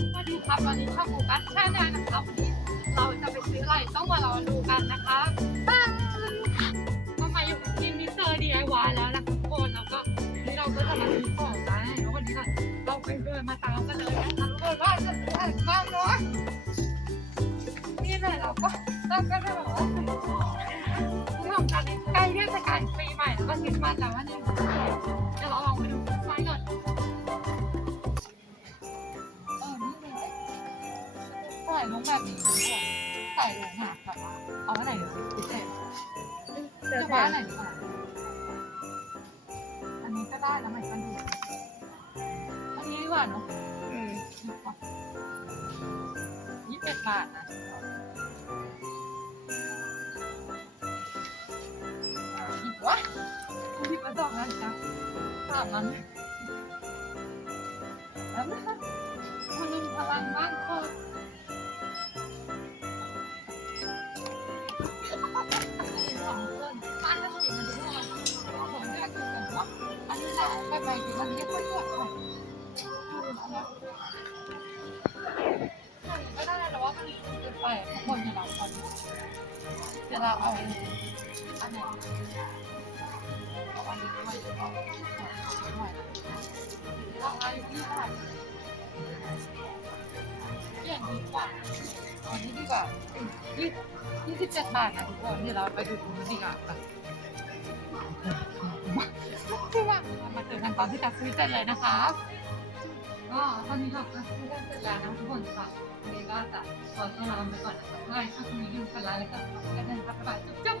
สวัสดีครับวันนี้ช่องโฟกัสชาแนลนะครับวันนี้เราจะไปซื้ออะไรต้องมารอดูกันนะคะบ้างก็มาอยู่ที่มิสเตอร์ DIY แล้วนะทุกคนแล้วก็วันนี้เราก็จะมาซื้อของกันแล้ววันนี้เราเราไปเดินมาตามกันเลยนะคะทุกคนว่าจะซื้ออะไรบ้างเนาะนี่เลยเราก็เราก็จะแบบว่าซื้อของที่ของกันใกล้เทศกาลปีใหม่แล้วก็คริสต์มาสแล้วอันนี้ ส่ลงแบบนี้ทุกคนใส่ลงอะแบบว่าเอาไว้ไหนพิเศษเดี๋ยวจะแถว่ามไหนดีกว่าอันนี้ก็ได้แล้วมันก็ดูอันนี้ดีกว่าเนาะอืมยี่สิบเอ็ดบาทนะอีกวะที่มาสองอันนะสามอันแล้วมันมันมีพลังมากโคตร ก่อนก็ได้แต่ว่ามันเกินไปข้างบนจะเราตอนนี้เราเอาอันไหนเอาอันนี้ด้วยเอาอันนี้ด้วยเราเอาอยู่ที่ไหนเปลี่ยนดีกว่าอันนี้ดีกว่ายี่สิบเจ็ดบาทนะทุกคนเดี๋ยวเราไปดูตรงนี้ดีกว่า อกันตอนที่จะซื้อเสร็จเลยนะคะก็ตอนนี้เราก็ซื้อเสร็จแล้วนะทุกคนค่ะเดี๋ยวก็จะขอตัวลาไปก่อนนะคะถ้าใครชอบคลิปนี้อย่าลืมกดไลค์แล้วก็กดติดตามกันนะครับบ๊ายบายจุ๊บ